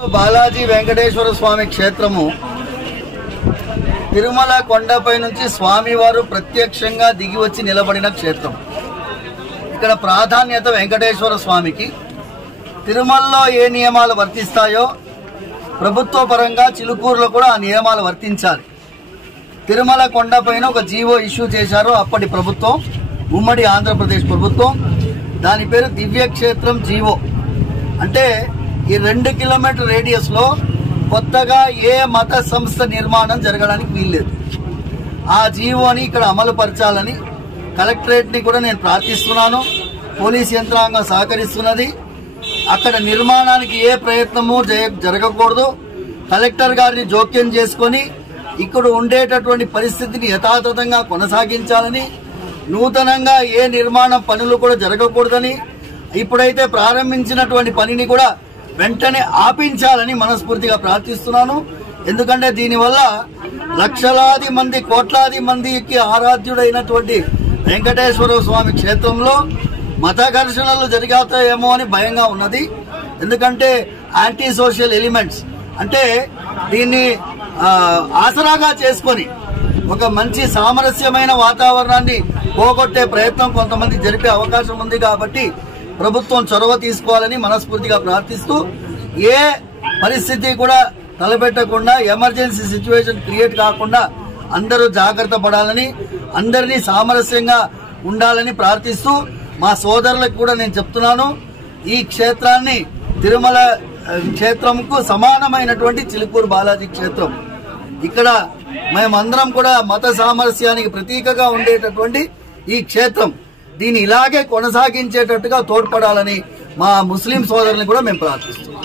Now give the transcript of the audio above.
బాలాజీ వెంకటేశ్వర స్వామి క్షేత్రము తిరుమల కొండపై నుంచి స్వామివారు ప్రత్యక్షంగా దిగి వచ్చి నిలబడిన క్షేత్రం. ఇక్కడ ప్రాధాన్యత వెంకటేశ్వర స్వామికి. తిరుమలలో ఏ నియమాలు వర్తిస్తాయో ప్రభుత్వ పరంగా చిలుకూరులో కూడా ఆ నియమాలు వర్తించాలి. తిరుమల కొండపైన ఒక జీవో ఇష్యూ చేశారు అప్పటి ప్రభుత్వం, ఉమ్మడి ఆంధ్రప్రదేశ్ ప్రభుత్వం. దాని పేరు దివ్యక్షేత్రం జీవో. అంటే ఈ 2 కిలోమీటర్ రేడియస్ లో కొత్తగా ఏ మత సంస్థ నిర్మాణం జరగడానికి వీల్లేదు. ఆ జీవోని ఇక్కడ అమలు పరచాలని కలెక్టరేట్ ని కూడా నేను ప్రార్థిస్తున్నాను. పోలీస్ యంత్రాంగం సహకరిస్తున్నది. అక్కడ నిర్మాణానికి ఏ ప్రయత్నము జరగకూడదు. కలెక్టర్ గారిని జోక్యం చేసుకొని ఇక్కడ ఉండేటటువంటి పరిస్థితిని యథాతథంగా కొనసాగించాలని, నూతనంగా ఏ నిర్మాణ పనులు కూడా జరగకూడదని, ఇప్పుడైతే ప్రారంభించినటువంటి పనిని కూడా వెంటనే ఆపించాలని మనస్ఫూర్తిగా ప్రార్థిస్తున్నాను. ఎందుకంటే దీనివల్ల లక్షలాది మంది, కోట్లాది మందికి ఆరాధ్యుడైనటువంటి వెంకటేశ్వర స్వామి క్షేత్రంలో మత ఘర్షణలు జరుగుతాయేమో అని భయంగా ఉన్నది. ఎందుకంటే యాంటీ సోషల్ ఎలిమెంట్స్ అంటే దీన్ని ఆసరాగా చేసుకొని ఒక మంచి సామరస్యమైన వాతావరణాన్ని పోగొట్టే ప్రయత్నం కొంతమంది జరిపే అవకాశం ఉంది. కాబట్టి ప్రభుత్వం చొరవ తీసుకోవాలని మనస్ఫూర్తిగా ప్రార్థిస్తూ, ఏ పరిస్థితి కూడా తలపెట్టకుండా, ఎమర్జెన్సీ సిచ్యువేషన్ క్రియేట్ కాకుండా అందరూ జాగ్రత్త పడాలని, అందరినీ సామరస్యంగా ఉండాలని ప్రార్థిస్తూ, మా సోదరులకు కూడా నేను చెప్తున్నాను, ఈ క్షేత్రాన్ని తిరుమల క్షేత్రంకు సమానమైనటువంటి చిలుకూరు బాలాజీ క్షేత్రం. ఇక్కడ మేమందరం కూడా మత సామరస్యానికి ప్రతీకగా ఉండేటటువంటి ఈ క్షేత్రం, దీన్ని ఇలాగే కొనసాగించేటట్టుగా తోడ్పడాలని మా ముస్లిం సోదరులను కూడా మేము ప్రార్థిస్తున్నాం.